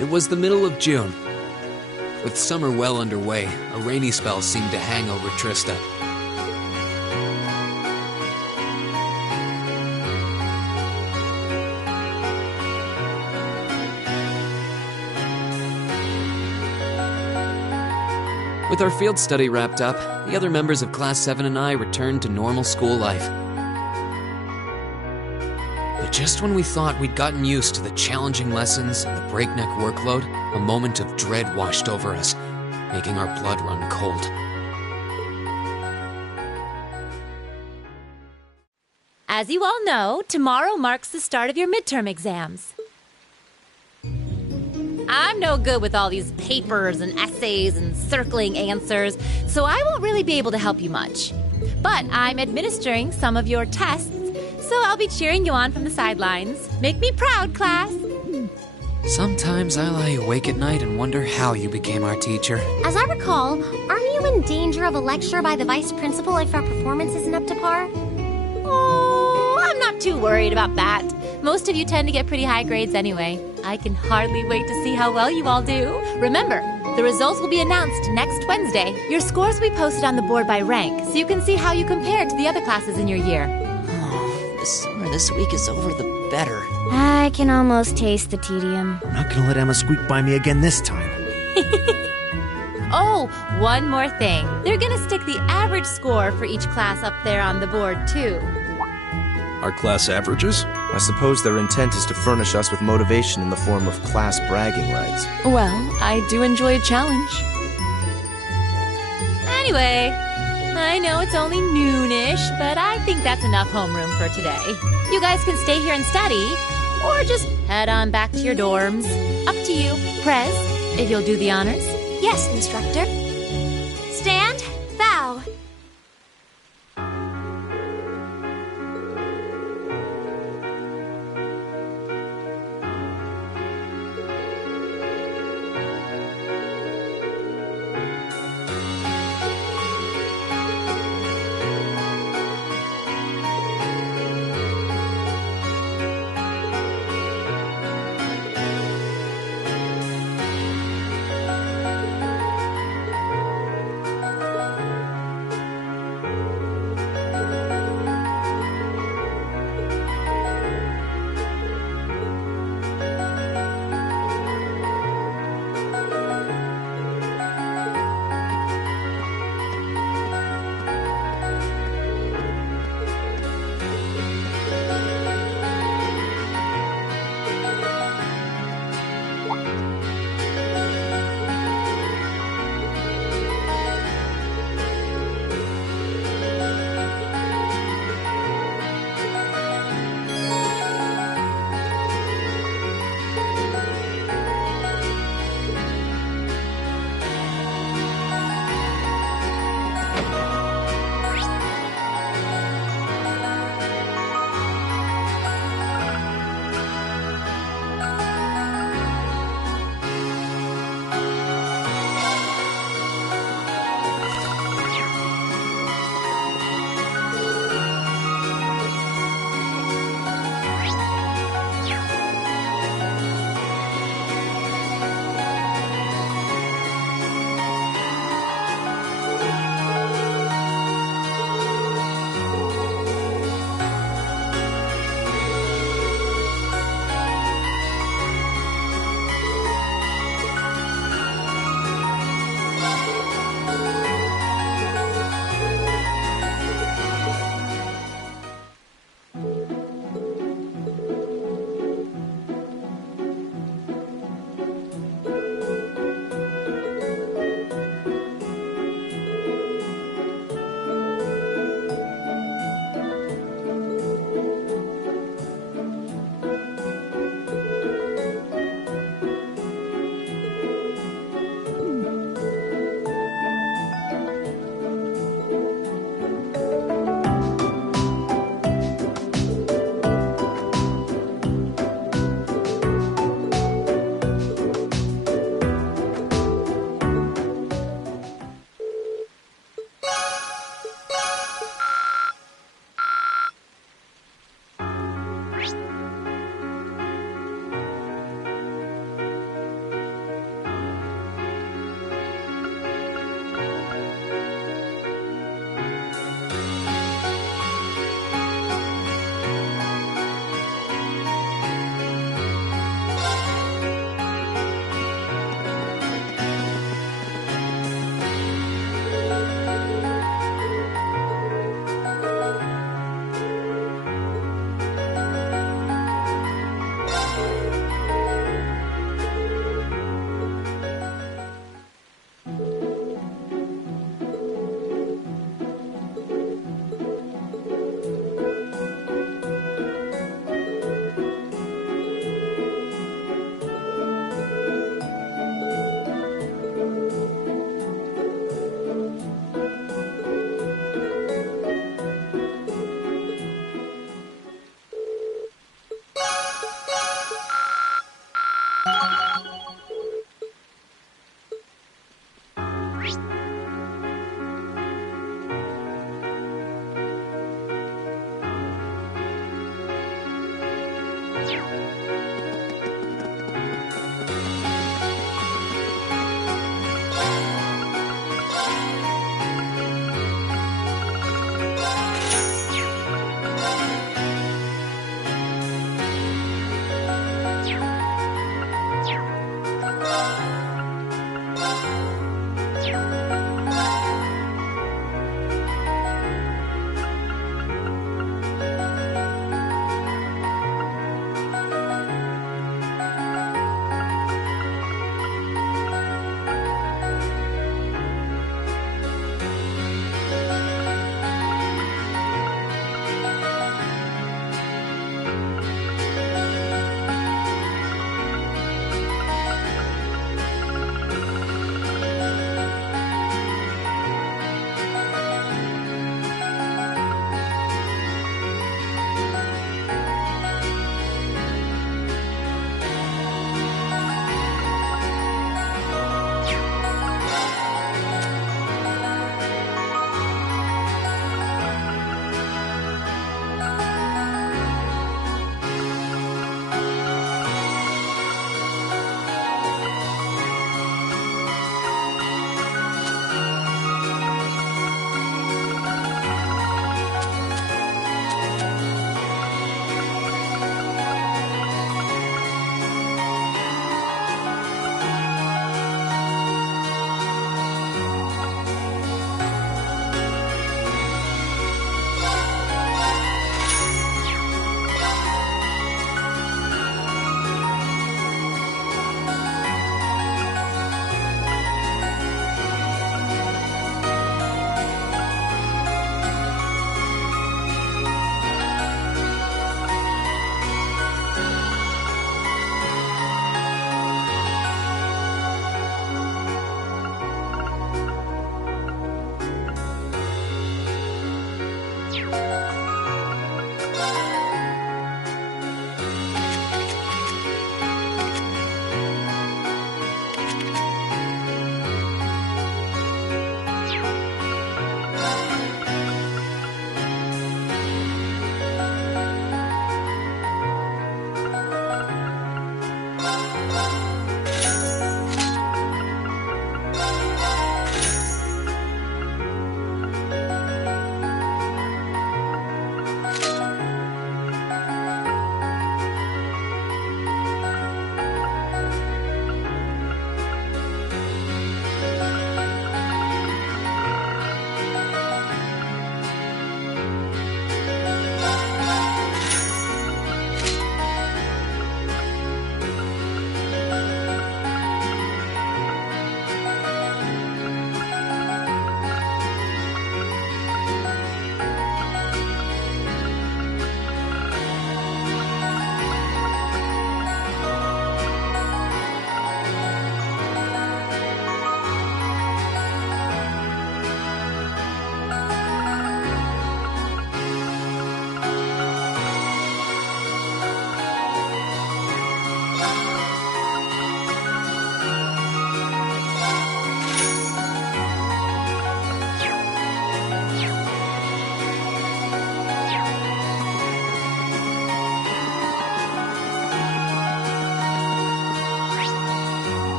It was the middle of June. With summer well underway, a rainy spell seemed to hang over Trista. With our field study wrapped up, the other members of Class 7 and I returned to normal school life. But just when we thought we'd gotten used to the challenging lessons and the breakneck workload, a moment of dread washed over us, making our blood run cold. As you all know, tomorrow marks the start of your midterm exams. I'm no good with all these papers and essays and circling answers, so I won't really be able to help you much. But I'm administering some of your tests, so I'll be cheering you on from the sidelines. Make me proud, class! Sometimes I lie awake at night and wonder how you became our teacher. As I recall, aren't you in danger of a lecture by the vice principal if our performance isn't up to par? Oh, I'm not too worried about that. Most of you tend to get pretty high grades anyway. I can hardly wait to see how well you all do. Remember, the results will be announced next Wednesday. Your scores will be posted on the board by rank, so you can see how you compare to the other classes in your year. Oh, the sooner this week is over, the better. I can almost taste the tedium. I'm not gonna let Emma squeak by me again this time. Oh, one more thing. They're gonna stick the average score for each class up there on the board, too. Our class averages? I suppose their intent is to furnish us with motivation in the form of class bragging rights. Well, I do enjoy a challenge. Anyway, I know it's only noonish, but I think that's enough homeroom for today. You guys can stay here and study, or just head on back to your dorms. Up to you. Prez, if you'll do the honors. Yes, instructor. Stand, bow.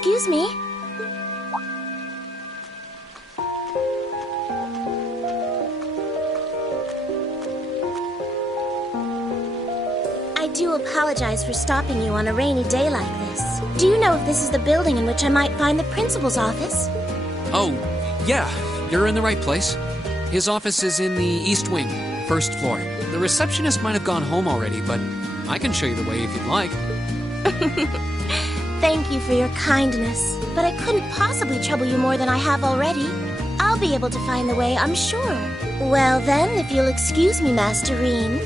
excuse me. I do apologize for stopping you on a rainy day like this. Do you know if this is the building in which I might find the principal's office? Oh, yeah, you're in the right place. His office is in the East Wing, first floor. The receptionist might have gone home already, but I can show you the way if you'd like. Thank you for your kindness, but I couldn't possibly trouble you more than I have already. I'll be able to find the way, I'm sure. Well then, if you'll excuse me, Master Reen.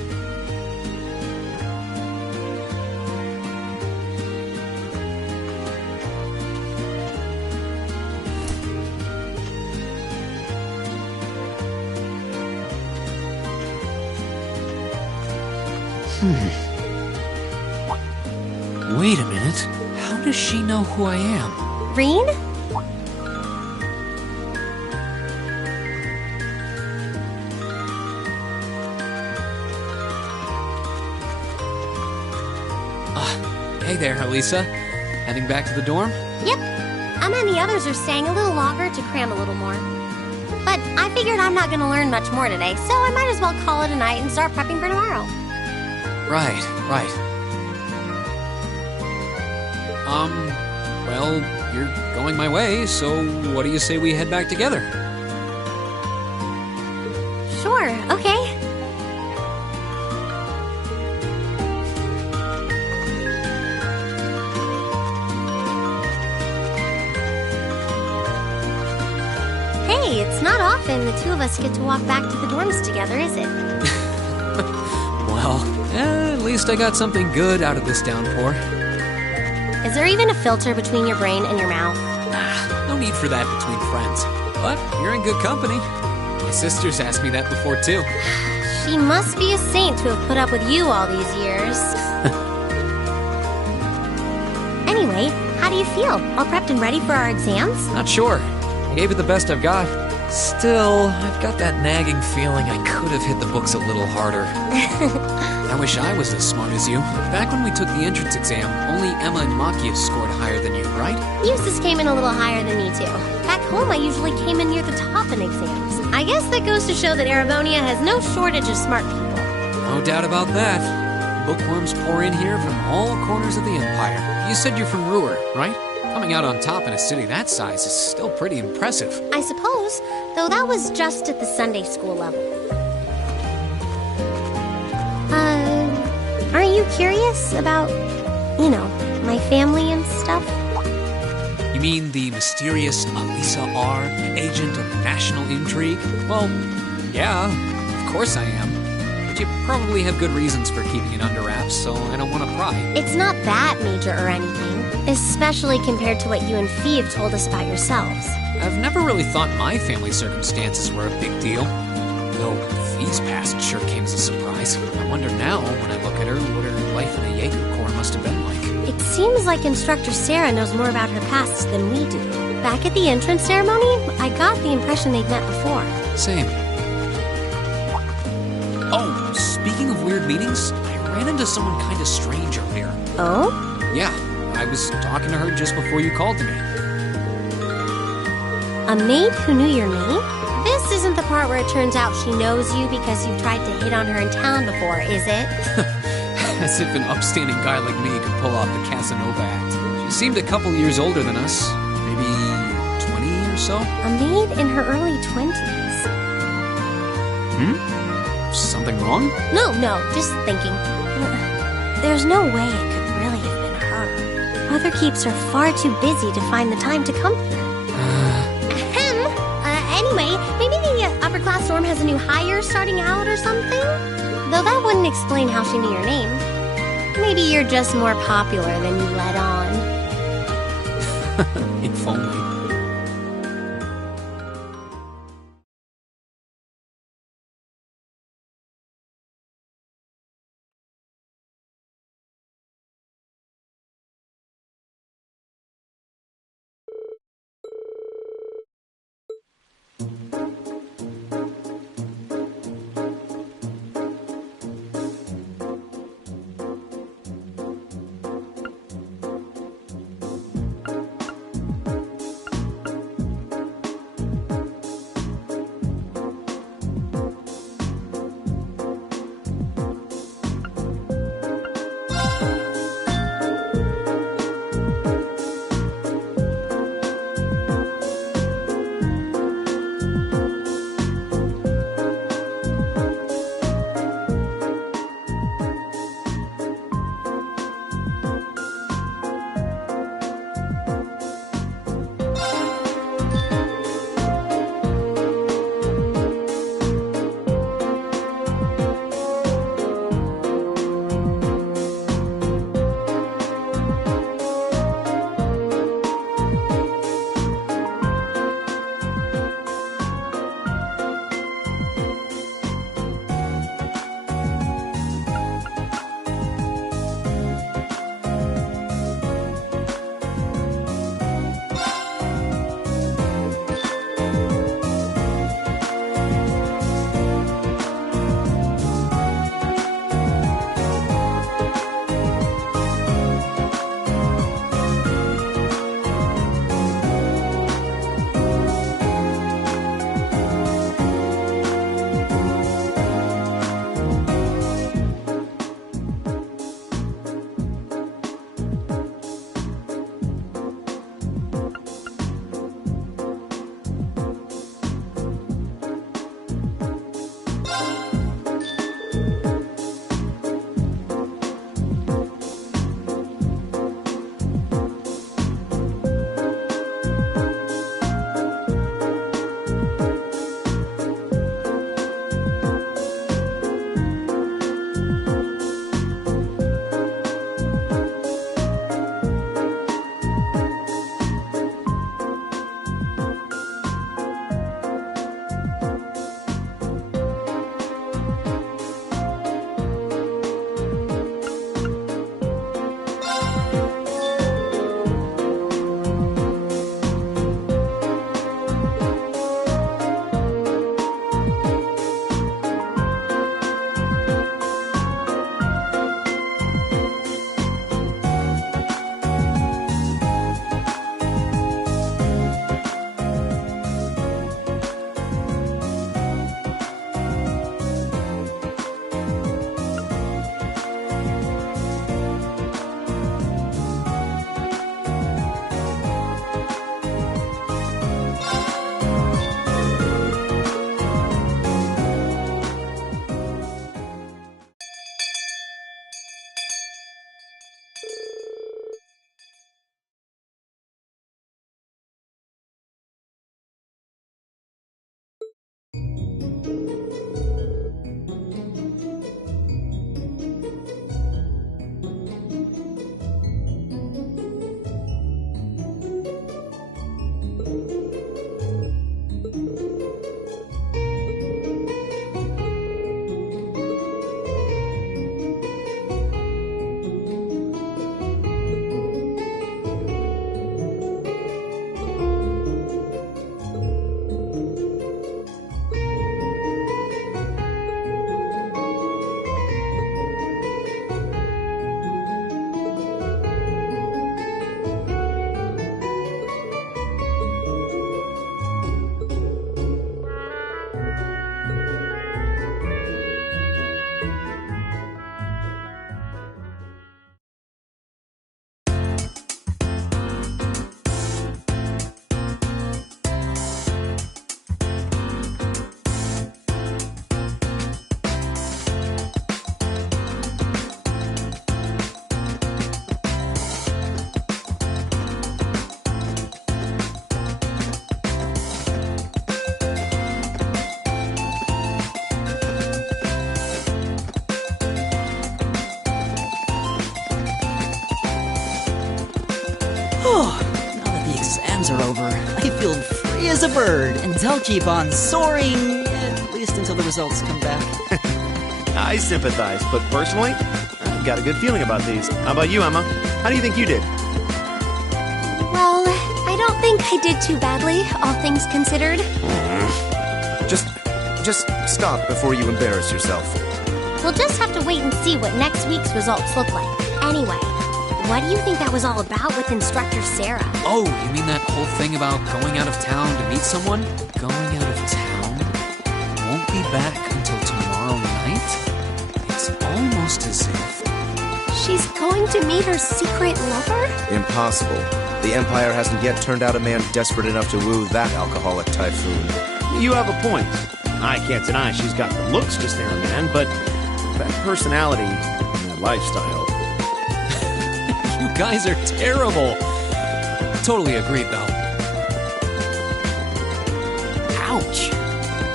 Wait a minute. How does she know who I am? Reen? Hey there, Elisa. Heading back to the dorm? Yep. Emma and the others are staying a little longer to cram a little more. But I figured I'm not going to learn much more today, so I might as well call it a night and start prepping for tomorrow. Right. Well, you're going my way, so what do you say we head back together? Sure, okay. Hey, it's not often the two of us get to walk back to the dorms together, is it? Well, at least I got something good out of this downpour. Is there even a filter between your brain and your mouth? No need for that between friends. But you're in good company. My sister's asked me that before, too. She must be a saint to have put up with you all these years. Anyway, how do you feel? All prepped and ready for our exams? Not sure. I gave it the best I've got. Still, I've got that nagging feeling I could have hit the books a little harder. I wish I was as smart as you. Back when we took the entrance exam, only Emma and Makia scored higher than you, right? Eustace came in a little higher than me, too. Back home, I usually came in near the top in exams. I guess that goes to show that Erebonia has no shortage of smart people. No doubt about that. Bookworms pour in here from all corners of the Empire. You said you're from Ruhr, right? Coming out on top in a city that size is still pretty impressive. I suppose, though that was just at the Sunday school level. Aren't you curious about, my family and stuff? You mean the mysterious Elisa R., agent of national intrigue? Well, yeah, of course I am. But you probably have good reasons for keeping it under wraps, so I don't want to pry. It's not that major or anything, especially compared to what you and Fee have told us about yourselves. I've never really thought my family circumstances were a big deal. Though Fee's past sure came as a surprise. I wonder now, when I look at her, what her life in a Jaeger Corps must have been like. It seems like Instructor Sarah knows more about her past than we do. Back at the entrance ceremony, I got the impression they'd met before. Same. Oh, speaking of weird meetings, I ran into someone kind of strange over here. Oh? Yeah, I was talking to her just before you called to me. A maid who knew your name? This isn't the part where it turns out she knows you because you've tried to hit on her in town before, is it? As if an upstanding guy like me could pull off the Casanova act. She seemed a couple years older than us. Maybe 20 or so? A maid in her early 20s. Something wrong? No, just thinking. There's no way it could really have been her. Mother keeps her far too busy to find the time to come here. Anyway, maybe the upper class dorm has a new hire starting out or something? Though that wouldn't explain how she knew your name. Maybe you're just more popular than you let on. If only. exams are over, I feel free as a bird, and I'll keep on soaring, at least until the results come back. I sympathize, but personally, I've got a good feeling about these. How about you, Emma? How do you think you did? Well, I don't think I did too badly, all things considered. Just stop before you embarrass yourself. We'll just have to wait and see what next week's results look like. Anyway, what do you think that was all about with Instructor Sarah? Oh, you mean that whole thing about going out of town to meet someone? Going out of town? Won't be back until tomorrow night? It's almost as if... She's going to meet her secret lover? Impossible. The Empire hasn't yet turned out a man desperate enough to woo that alcoholic typhoon. You have a point. I can't deny she's got the looks to snare a man, but that personality and that lifestyle... You guys are terrible. Totally agreed, though. Ouch.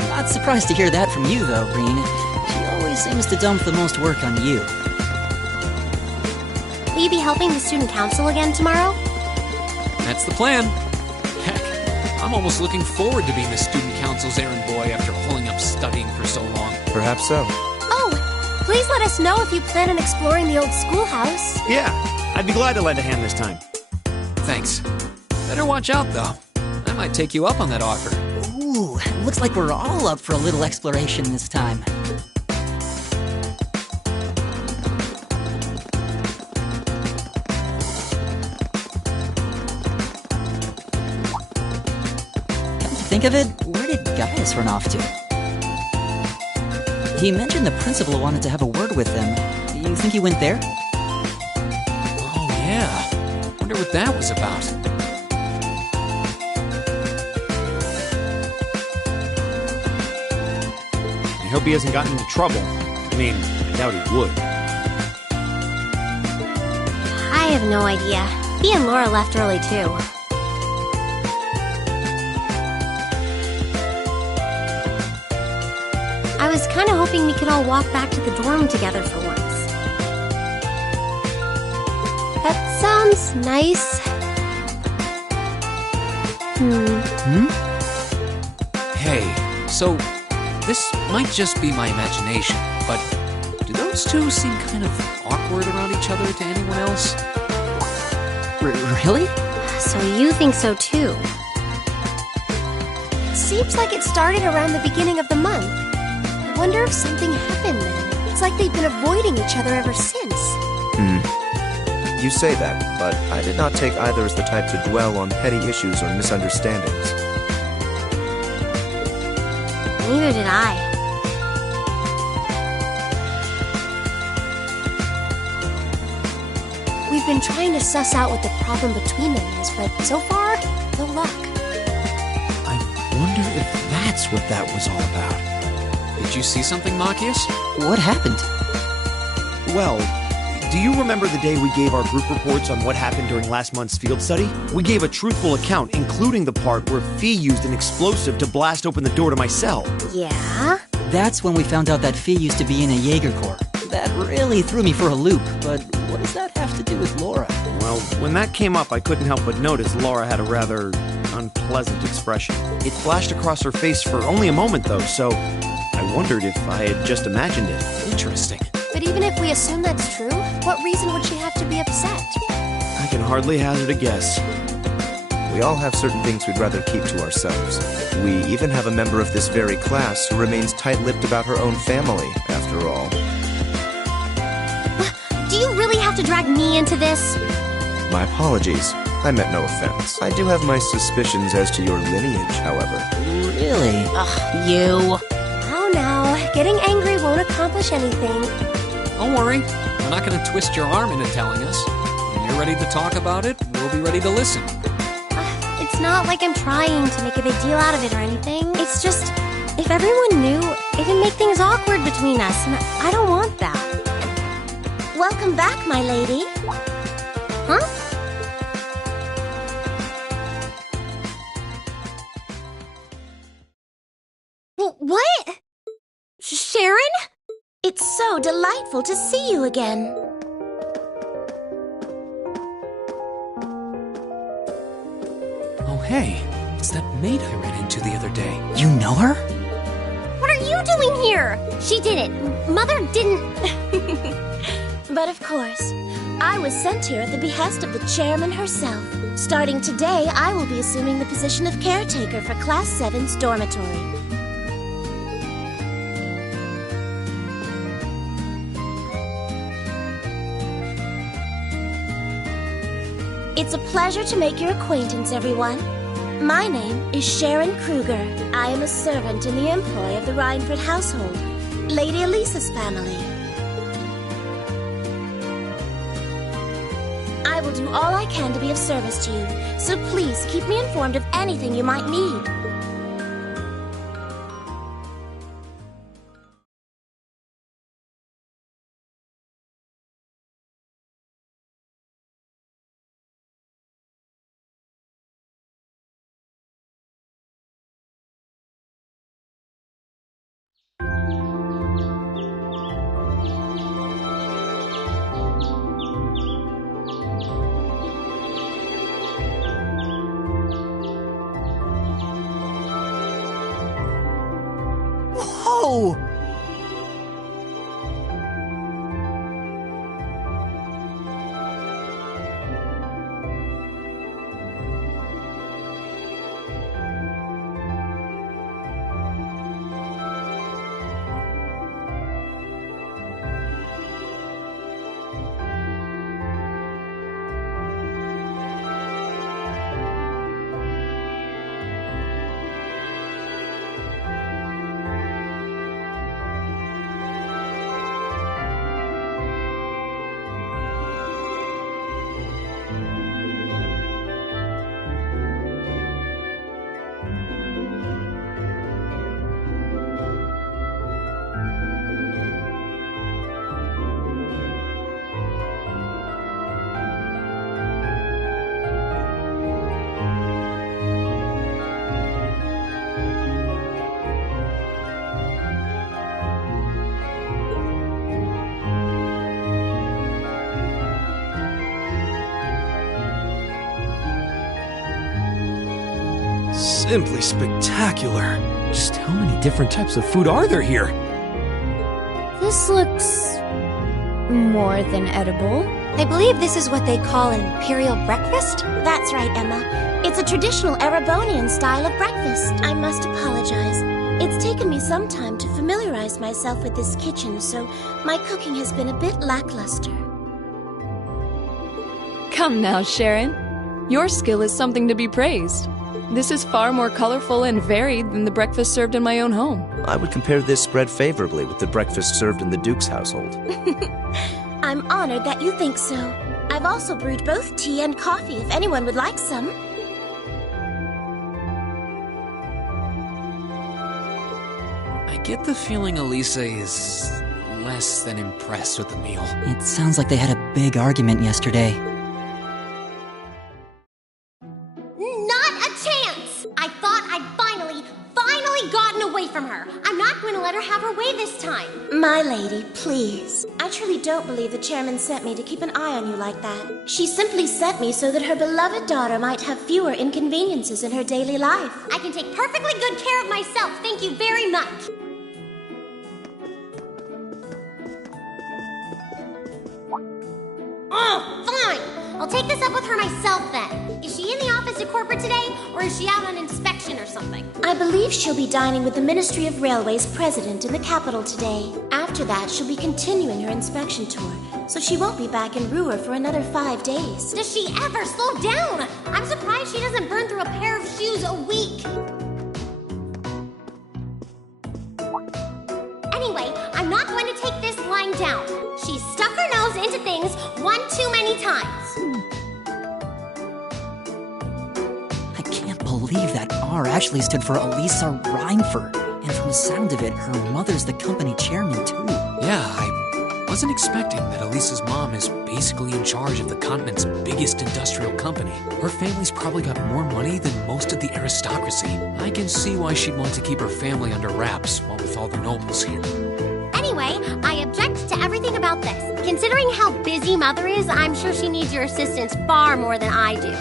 Not surprised to hear that from you, though, Green. She always seems to dump the most work on you. Will you be helping the student council again tomorrow? That's the plan. Heck, I'm almost looking forward to being the student council's errand boy after pulling up studying for so long. Perhaps so. Oh, please let us know if you plan on exploring the old schoolhouse. Yeah, I'd be glad to lend a hand this time. Thanks. Better watch out, though. I might take you up on that offer. Ooh, looks like we're all up for a little exploration this time. Think of it, where did Gaius run off to? He mentioned the principal wanted to have a word with them. You think he went there? Oh, yeah. Wonder what that was about. I hope he hasn't gotten into trouble. I mean, I doubt he would. I have no idea. He and Laura left early, too. I was kind of hoping we could all walk back to the dorm together for once. That sounds nice. Hey, so this might just be my imagination, but do those two seem kind of awkward around each other to anyone else? Really? So you think so, too? It seems like it started around the beginning of the month. I wonder if something happened then. It's like they've been avoiding each other ever since. You say that, but I did not take either as the type to dwell on petty issues or misunderstandings. Neither did I. We've been trying to suss out what the problem between them is, but so far, no luck. I wonder if that's what that was all about. Did you see something, Machias? What happened? Well, do you remember the day we gave our group reports on what happened during last month's field study? We gave a truthful account, including the part where Fee used an explosive to blast open the door to my cell. Yeah? That's when we found out that Fee used to be in a Jaeger Corps. That really threw me for a loop, but what does that have to do with Laura? Well, when that came up, I couldn't help but notice Laura had a rather unpleasant expression. It flashed across her face for only a moment, though, so I wondered if I had just imagined it. Interesting. But even if we assume that's true, what reason would she have to be upset? I can hardly hazard a guess. We all have certain things we'd rather keep to ourselves. We even have a member of this very class who remains tight-lipped about her own family, after all. Do you really have to drag me into this? My apologies. I meant no offense. I do have my suspicions as to your lineage, however. Really? Ugh, you. Now, getting angry won't accomplish anything. Don't worry. I'm not going to twist your arm into telling us. When you're ready to talk about it, we'll be ready to listen. It's not like I'm trying to make a big deal out of it or anything. It's just, if everyone knew, it'd make things awkward between us, and I don't want that. Welcome back, my lady. Huh? What? Sharon? It's so delightful to see you again. Oh, hey, it's that maid I ran into the other day. You know her? What are you doing here? She did it. Mother didn't. But of course, I was sent here at the behest of the chairman herself. Starting today, I will be assuming the position of caretaker for Class 7's dormitory. It's a pleasure to make your acquaintance, everyone. My name is Sharon Kruger. I am a servant in the employ of the Rhineford household, Lady Elisa's family. I will do all I can to be of service to you, so please keep me informed of anything you might need. Whoa! Simply spectacular. Just how many different types of food are there here? This looks more than edible. I believe this is what they call an imperial breakfast? That's right, Emma. It's a traditional Erebonian style of breakfast. I must apologize. It's taken me some time to familiarize myself with this kitchen, so my cooking has been a bit lackluster. Come now, Sharon. Your skill is something to be praised. This is far more colorful and varied than the breakfast served in my own home. I would compare this spread favorably with the breakfast served in the Duke's household. I'm honored that you think so. I've also brewed both tea and coffee if anyone would like some. I get the feeling Elisa is less than impressed with the meal. It sounds like they had a big argument yesterday. Not a chance! I thought I'd finally gotten away from her. I'm not going to let her have her way this time. My lady, please. I truly don't believe the chairman sent me to keep an eye on you like that. She simply sent me so that her beloved daughter might have fewer inconveniences in her daily life. I can take perfectly good care of myself, thank you very much. Oh, fine! I'll take this up with her myself then. Is she in the office at corporate today, or is she out on inspection or something? I believe she'll be dining with the Ministry of Railways president in the capital today. After that, she'll be continuing her inspection tour, so she won't be back in Ruhr for another 5 days. Does she ever slow down? I'm surprised she doesn't burn through a pair of shoes a week. Anyway, I'm not going to take this lying down. She's stuck her nose into things one too many times. I can't believe that R actually stood for Elisa Rhineford. And from the sound of it, her mother's the company chairman, too. Yeah, I wasn't expecting that Elisa's mom is basically in charge of the continent's biggest industrial company. Her family's probably got more money than most of the aristocracy. I can see why she'd want to keep her family under wraps, what with all the nobles here. Anyway, I object to everything about this. Considering how busy Mother is, I'm sure she needs your assistance far more than I do.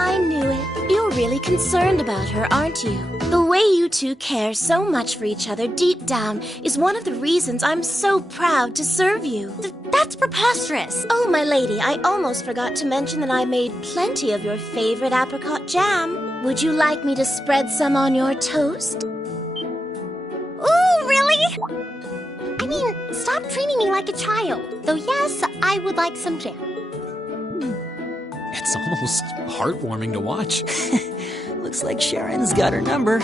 I knew it. You're really concerned about her, aren't you? The way you two care so much for each other deep down is one of the reasons I'm so proud to serve you. That's preposterous. Oh, my lady, I almost forgot to mention that I made plenty of your favorite apricot jam. Would you like me to spread some on your toast? Ooh, really? I mean, stop treating me like a child. Though yes, I would like some jam. It's almost heartwarming to watch. Looks like Sharon's got her number.